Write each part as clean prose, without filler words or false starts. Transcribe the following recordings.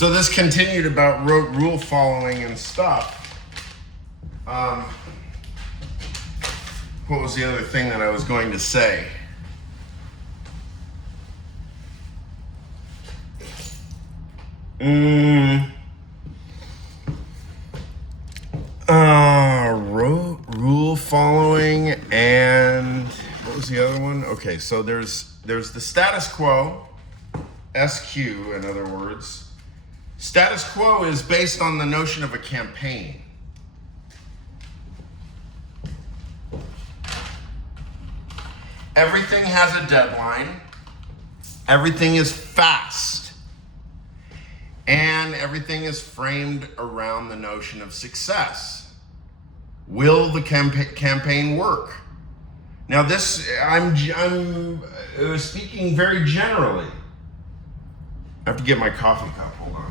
So this continued about rote rule following and stuff. What was the other thing that I was going to say? Rote rule following, and what was the other one? Okay, so there's the status quo, SQ in other words. Status quo is based on the notion of a campaign. Everything has a deadline. Everything is fast. And everything is framed around the notion of success. Will the campaign work? Now this, I'm speaking very generally. I have to get my coffee cup, hold on.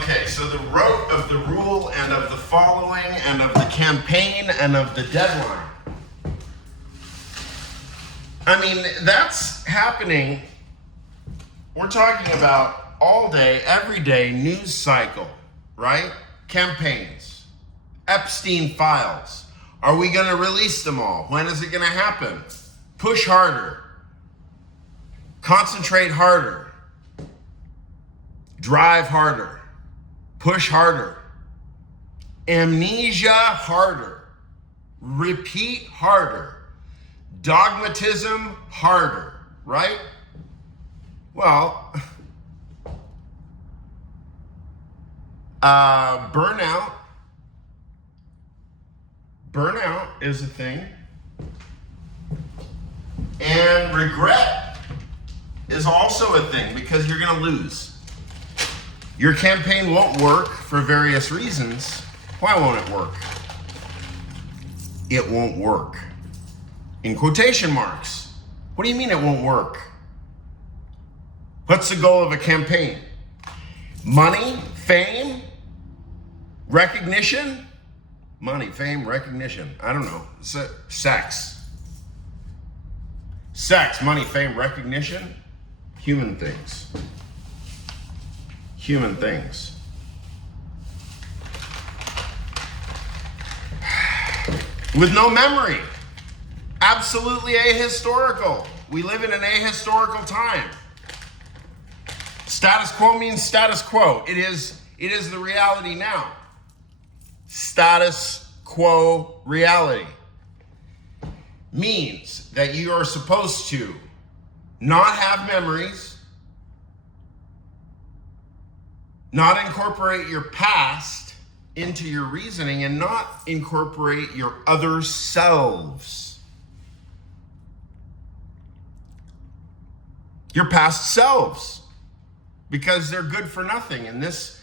Okay, so the rote of the rule and of the following and of the campaign and of the deadline. I mean, that's happening. We're talking about all day, every day news cycle, right? Campaigns, Epstein files. Are we going to release them all? When is it going to happen? Push harder. Concentrate harder. Drive harder. Push harder. Amnesia harder. Repeat harder. Dogmatism harder, right? Well, burnout is a thing. And regret is also a thing because you're going to lose. Your campaign won't work for various reasons. Why won't it work? It won't work. In quotation marks. What do you mean it won't work? What's the goal of a campaign? Money, fame, recognition? Money, fame, recognition. I don't know. Sex. Sex, money, fame, recognition. Human things. Human things. With no memory. Absolutely ahistorical. We live in an ahistorical time. Status quo means status quo. It is the reality now. Status quo reality means that you are supposed to not have memories, not incorporate your past into your reasoning, and not incorporate your other selves. Your past selves. Because they're good for nothing. In this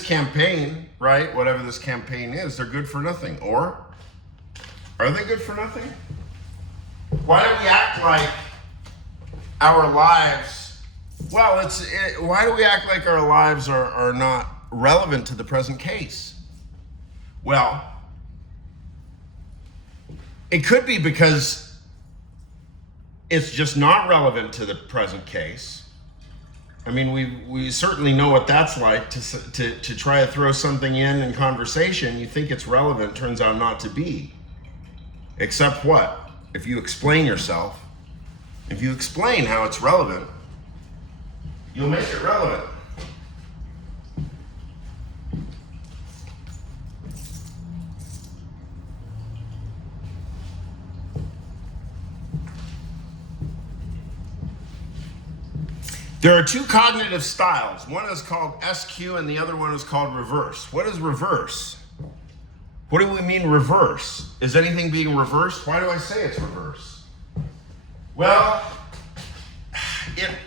campaign, right, whatever this campaign is, they're good for nothing. Or are they good for nothing? Why do we act like our lives, why do we act like our lives are not relevant to the present case? Well, it could be because it's just not relevant to the present case. I mean, we certainly know what that's like to try to throw something in conversation. You think it's relevant, turns out not to be. Except what? If you explain yourself, if you explain how it's relevant, you'll make it relevant. There are two cognitive styles. One is called SQ and the other one is called reverse. What is reverse? What do we mean reverse? Is anything being reversed? Why do I say it's reverse? Well,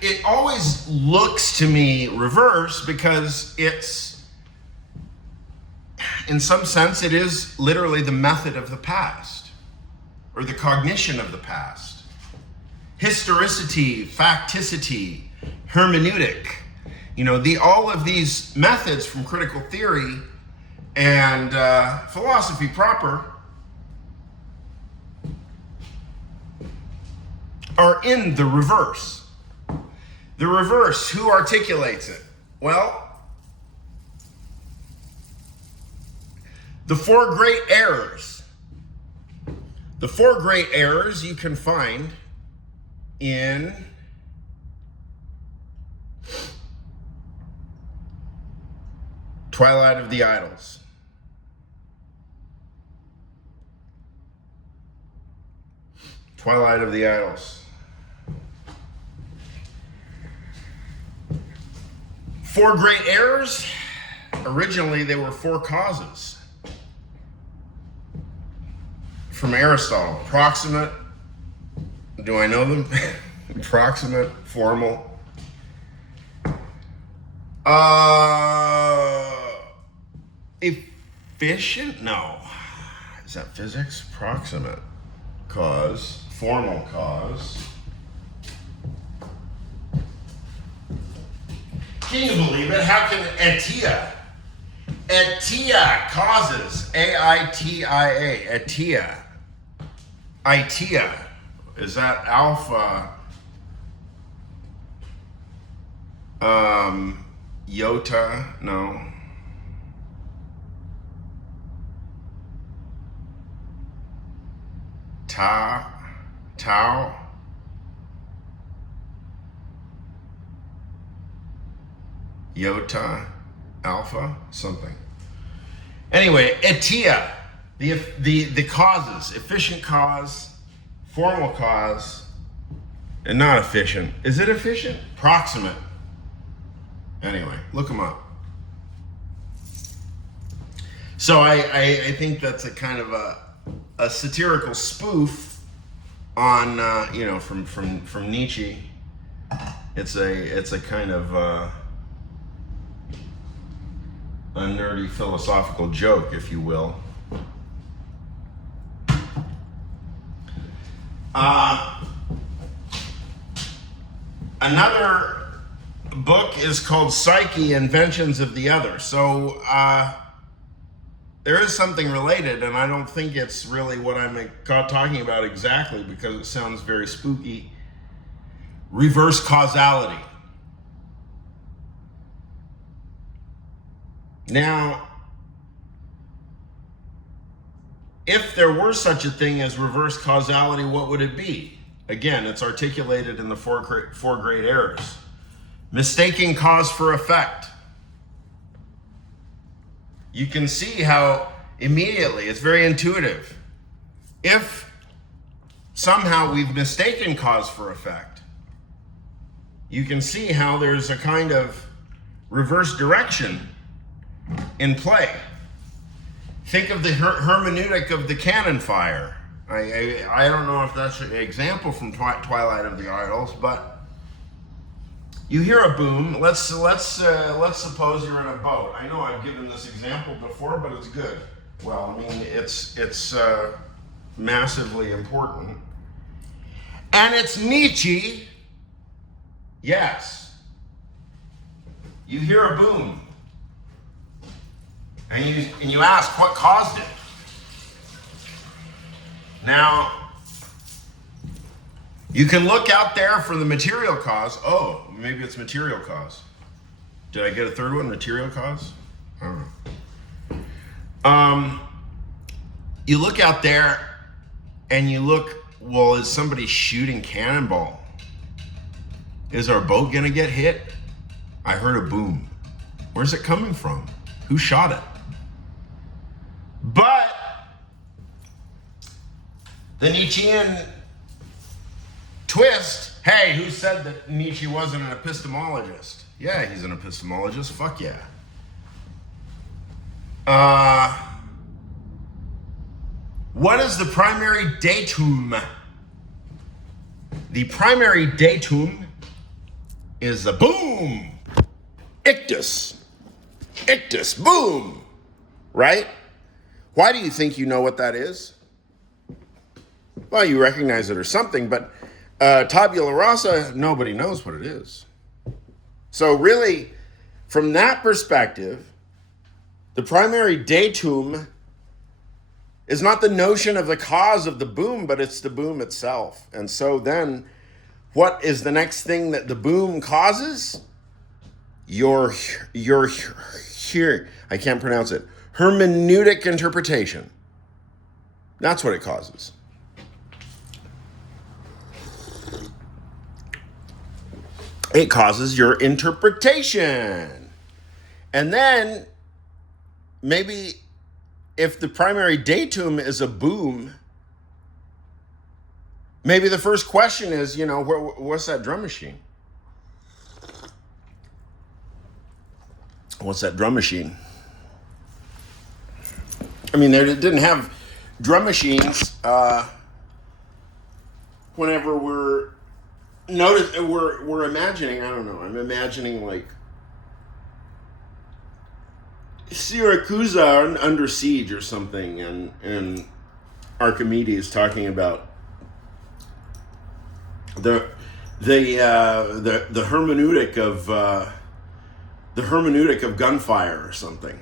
it always looks to me reverse because it's, in some sense, it is literally the method of the past or the cognition of the past. Historicity, facticity, hermeneutic All of these methods from critical theory and philosophy proper are in the reverse. The reverse, who articulates it? Well, the four great errors. The four great errors you can find in Twilight of the Idols. Twilight of the Idols. Four great errors. Originally, they were four causes. From Aristotle. Proximate. Do I know them? Proximate, formal. Efficient? No. Is that physics? Proximate. Cause. Formal cause. Can you believe it? How can Atia? Atia causes. A-I-T-I-A. Atia. Itia. Is that alpha? Iota? No. Tau? Iota? Alpha? Something. Anyway, Atia. The causes. Efficient cause. Formal cause. And not efficient. Is it efficient? Proximate. Anyway, look them up. So I think that's a kind of a satirical spoof on from Nietzsche. It's a kind of a nerdy philosophical joke, if you will. Another book is called Psyche, Inventions of the Other. So there is something related, and I don't think it's really what I'm talking about exactly because it sounds very spooky. Reverse causality. Now, if there were such a thing as reverse causality, what would it be? Again, it's articulated in the four great errors. Mistaking cause for effect. You can see how immediately, it's very intuitive. If somehow we've mistaken cause for effect, you can see how there's a kind of reverse direction in play. Think of the hermeneutic of the cannon fire. I don't know if that's an example from Twilight of the Idols, but you hear a boom. Let's suppose you're in a boat. I know I've given this example before, but it's good. Well, I mean, it's massively important, and it's Nietzsche. Yes, you hear a boom, and you ask what caused it. Now, you can look out there for the material cause. Oh, maybe it's material cause. Did I get a third one? Material cause? I don't know. You look out there and you look, well, is somebody shooting cannonball? Is our boat gonna get hit? I heard a boom. Where's it coming from? Who shot it? But the Nietzschean twist, hey, who said that Nietzsche wasn't an epistemologist? Yeah, he's an epistemologist, fuck yeah. What is the primary datum? The primary datum is the boom. Ictus, boom, right? Why do you think you know what that is? Well, you recognize it or something, but tabula rasa, nobody knows what it is. So really, From that perspective, the primary datum is not the notion of the cause of the boom, but it's the boom itself. And so then, what is the next thing that the boom causes? Your here, I can't pronounce it, hermeneutic interpretation. That's what it causes. It causes your interpretation. And then maybe if the primary datum is a boom, maybe the first question is, what's that drum machine? What's that drum machine? I mean, they didn't have drum machines whenever we're imagining, I don't know, I'm imagining like Syracuse under siege or something, and Archimedes talking about the hermeneutic of gunfire or something.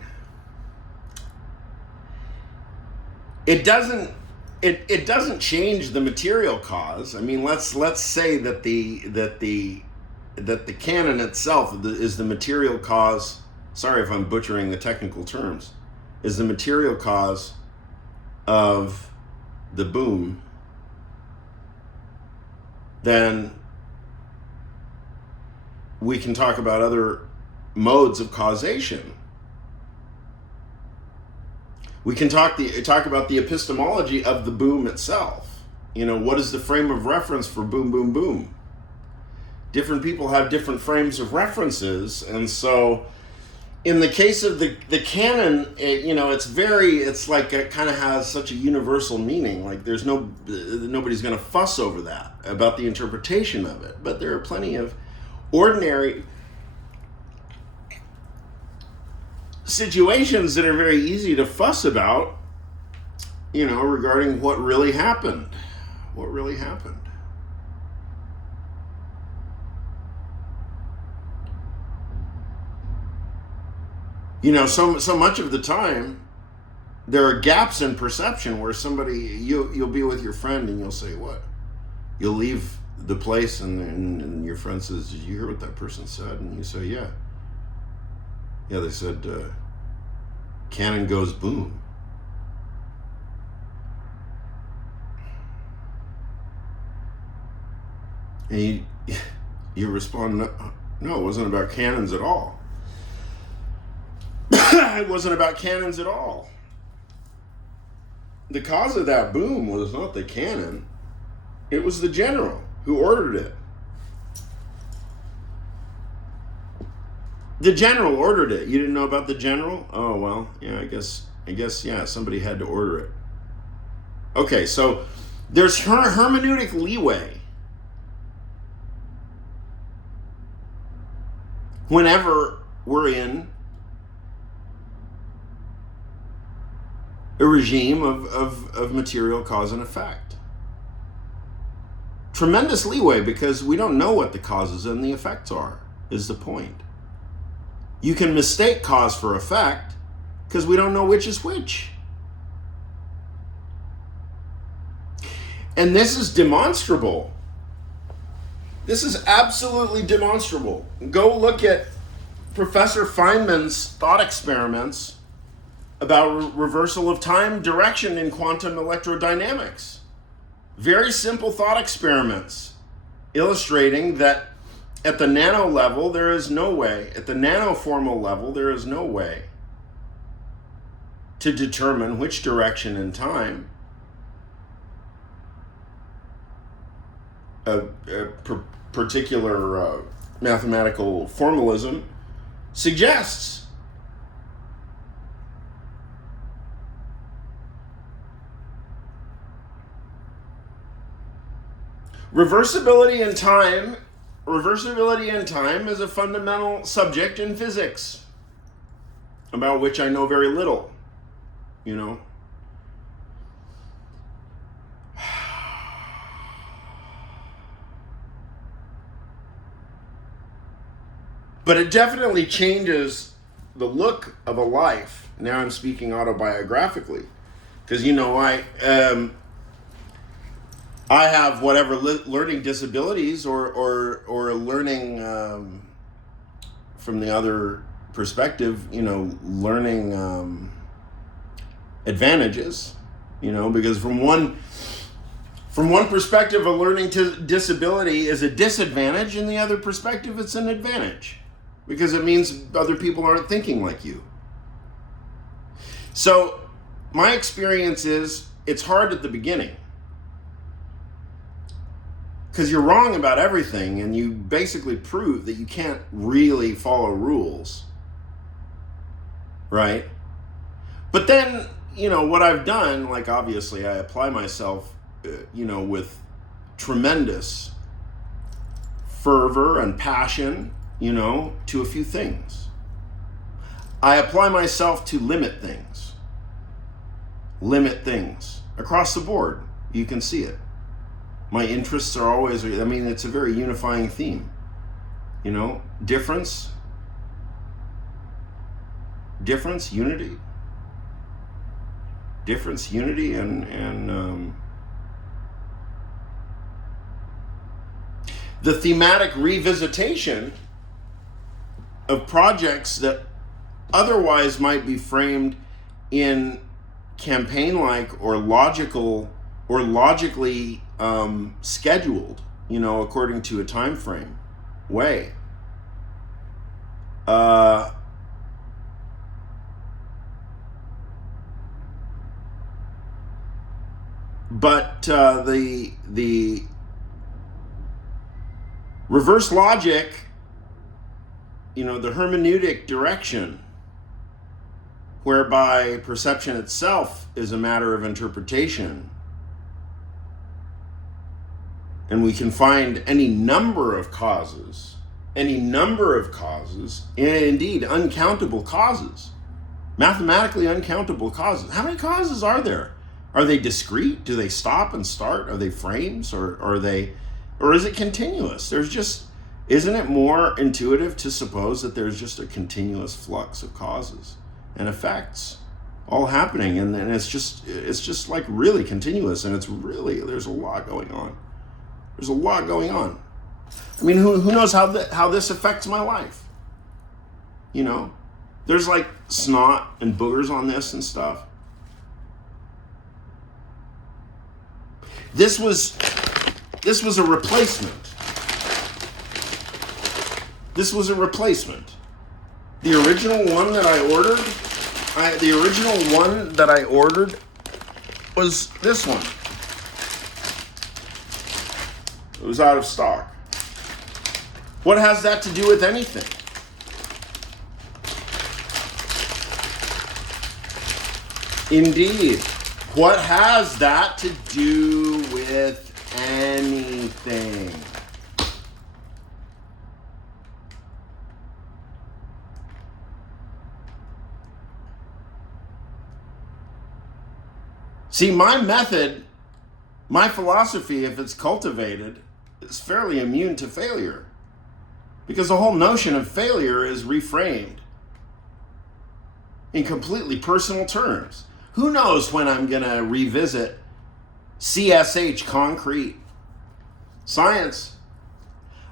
It doesn't change the material cause. I mean, let's say that the cannon itself is the material cause. Sorry if I'm butchering the technical terms. Is the material cause of the boom. Then we can talk about other modes of causation. We can talk about the epistemology of the boom itself. What is the frame of reference for boom, boom, boom? Different people have different frames of references, and so in the case of the canon, it's like it kind of has such a universal meaning. Like there's nobody's going to fuss over that, about the interpretation of it. But there are plenty of ordinary situations that are very easy to fuss about, regarding what really happened. What really happened. So much of the time, there are gaps in perception where you'll be with your friend and you'll say, what? You'll leave the place and your friend says, did you hear what that person said? And you say, yeah. Yeah, they said, cannon goes boom. And you respond, no, it wasn't about cannons at all. It wasn't about cannons at all. The cause of that boom was not the cannon. It was the general who ordered it. The general ordered it. You didn't know about the general? Oh, well, yeah, I guess, yeah, somebody had to order it. Okay, so there's hermeneutic leeway whenever we're in a regime of material cause and effect. Tremendous leeway, because we don't know what the causes and the effects are, is the point. You can mistake cause for effect because we don't know which is which. And this is demonstrable. This is absolutely demonstrable. Go look at Professor Feynman's thought experiments about reversal of time direction in quantum electrodynamics. Very simple thought experiments illustrating that at the nano level, there is no way, at the nanoformal level, there is no way to determine which direction in time a particular mathematical formalism suggests. Reversibility in time is a fundamental subject in physics, about which I know very little, But it definitely changes the look of a life. Now I'm speaking autobiographically, because I have whatever learning disabilities or learning from the other perspective, learning advantages, because from one perspective, a learning disability is a disadvantage, and the other perspective, it's an advantage, because it means other people aren't thinking like you. So my experience is it's hard at the beginning, because you're wrong about everything, and you basically prove that you can't really follow rules, right? But then, what I've done, like, obviously I apply myself, with tremendous fervor and passion, to a few things. I apply myself to limit things across the board. You can see it. My interests are always, it's a very unifying theme, difference, unity, and the thematic revisitation of projects that otherwise might be framed in campaign-like or logically scheduled, according to a time frame way. But the reverse logic, the hermeneutic direction, whereby perception itself is a matter of interpretation, and we can find any number of causes, and indeed uncountable causes, mathematically uncountable causes. How many causes are there? Are they discrete? Do they stop and start? Are they frames, or is it continuous? Isn't it more intuitive to suppose that there's just a continuous flux of causes and effects all happening, and then it's just like really continuous, and there's a lot going on. There's a lot going on. Who knows how this affects my life? There's like snot and boogers on this and stuff. This was a replacement. The original one that I ordered, was this one. It was out of stock. What has that to do with anything? Indeed. What has that to do with anything? See, my method, my philosophy, if it's cultivated, is fairly immune to failure, because the whole notion of failure is reframed in completely personal terms. Who knows when I'm going to revisit CSH concrete? Science.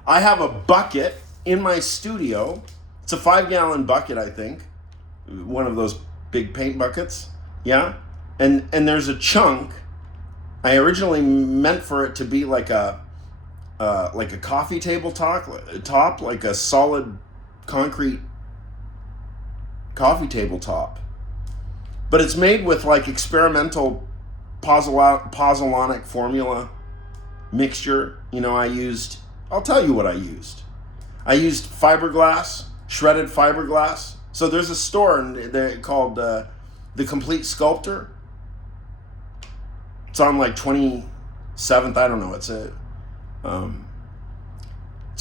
I have a bucket in my studio. It's a 5-gallon bucket, I think. One of those big paint buckets. Yeah. And there's a chunk. I originally meant for it to be like a coffee table top, like a solid concrete coffee table top. But it's made with like experimental pozzolanic formula mixture. I'll tell you what I used. I used fiberglass, shredded fiberglass. So there's a store called the Compleat Sculptor. It's on like 27th, I don't know. It's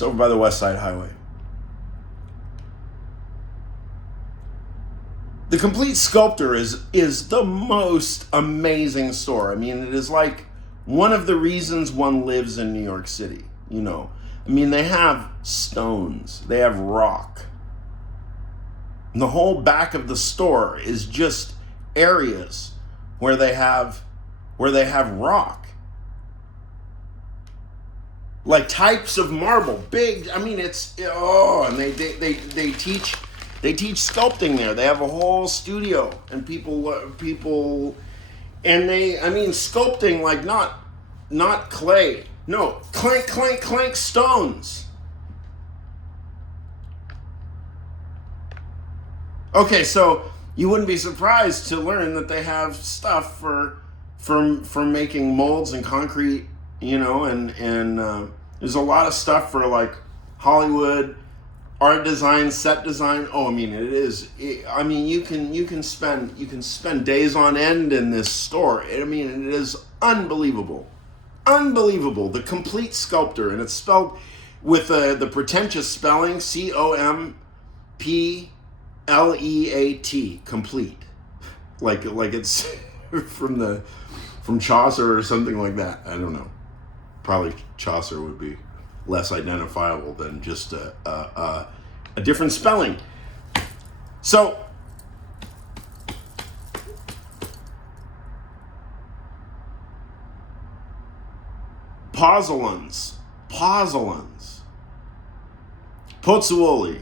over by the West Side Highway. The Compleat Sculptor is the most amazing store. It is like one of the reasons one lives in New York City, They have stones, they have rock, The whole back of the store is just areas where they have rock. Like types of marble, big. I mean, and they teach sculpting there. They have a whole studio, and people, and sculpting like not clay, no, clank, clank, clank stones. Okay, so you wouldn't be surprised to learn that they have stuff for making molds and concrete, and there's a lot of stuff for like Hollywood, art design, set design. Oh, you can spend days on end in this store. It is unbelievable. Unbelievable. The Compleat Sculptor, and it's spelled with the pretentious spelling COMPLEAT, complete, like it's from Chaucer or something like that. I don't know. Probably Chaucer would be less identifiable than just a different spelling. So Pozzolans, Pozzuoli,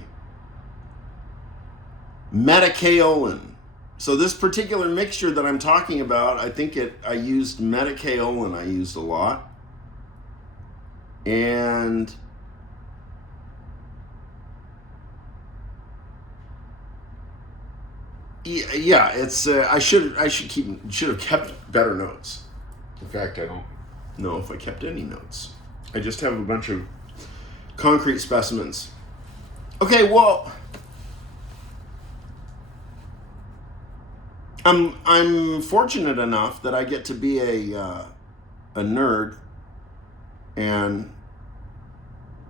Metakaolin. So this particular mixture that I'm talking about, I used Metakaolin. I used a lot. And yeah, it's I should have kept better notes. In fact, I don't know if I kept any notes. I just have a bunch of concrete specimens. Okay, well, I'm fortunate enough that I get to be a nerd, and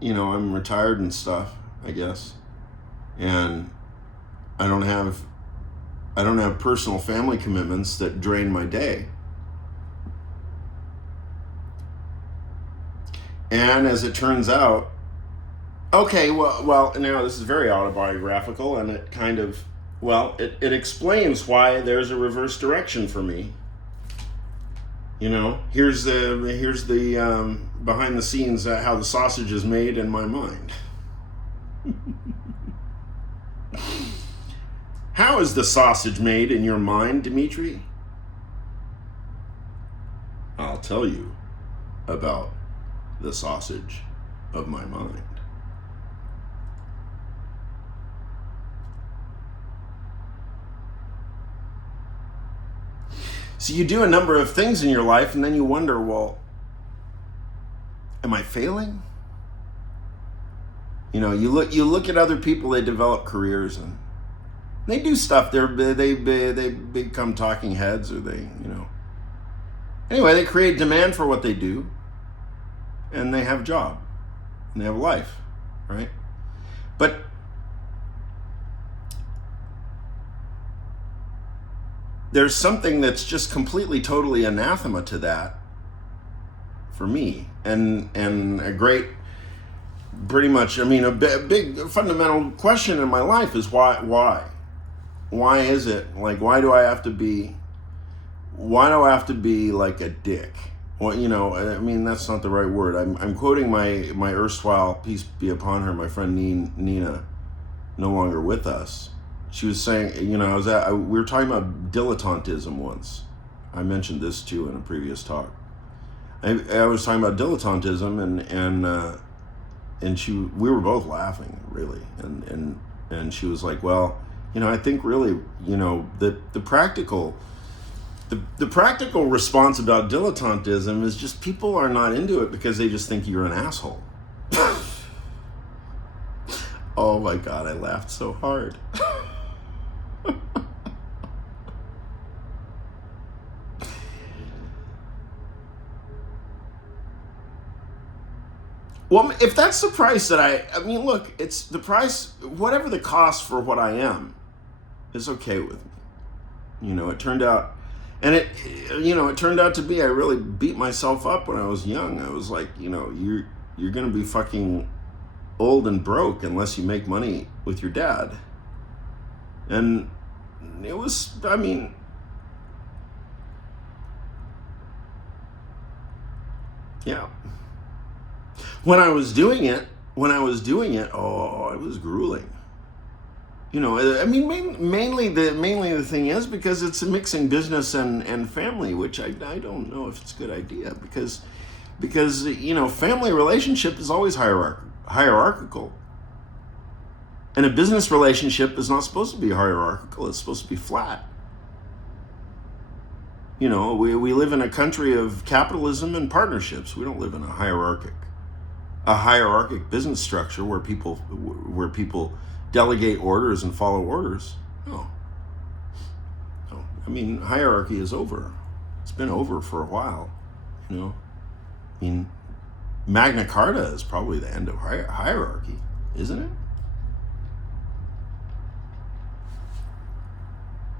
I'm retired and stuff, I guess, and I don't have personal family commitments that drain my day. And as it turns out, okay, well, now this is very autobiographical, and it kind of, it explains why there's a reverse direction for me. Here's the behind the scenes how the sausage is made in my mind. How is the sausage made in your mind, Dimitri? I'll tell you about the sausage of my mind. So you do a number of things in your life, and then you wonder, well, am I failing? You look at other people, they develop careers and they do stuff. They become talking heads, or anyway, they create demand for what they do, and they have a job and they have a life, right? But there's something that's just completely, totally anathema to that for me, and a great, pretty much, a big fundamental question in my life is why is it like, why do I have to be like a dick? Well, that's not the right word. I'm quoting my erstwhile, peace be upon her, my friend Nina, no longer with us. She was saying, we were talking about dilettantism once. I mentioned this too in a previous talk. I was talking about dilettantism, and we were both laughing, really, and she was like, well, I think really, the practical response about dilettantism is just people are not into it because they just think you're an asshole. Oh my God, I laughed so hard. Well, if that's the price that look, it's the price, whatever the cost for what I am is okay with me. It turned out, and it turned out to be, I really beat myself up when I was young. I was like, you're going to be fucking old and broke unless you make money with your dad. And it was, I mean, yeah. When I was doing it, oh, it was grueling. You know, I mean, mainly the thing is because it's mixing business and family, which I don't know if it's a good idea, because you know, family relationship is always hierarchical, and a business relationship is not supposed to be hierarchical. It's supposed to be flat. You know, we live in a country of capitalism and partnerships. We don't live in a hierarchic business structure where people delegate orders and follow orders. No. I mean, hierarchy is over. It's been over for a while. You know, I mean, Magna Carta is probably the end of hierarchy, isn't it?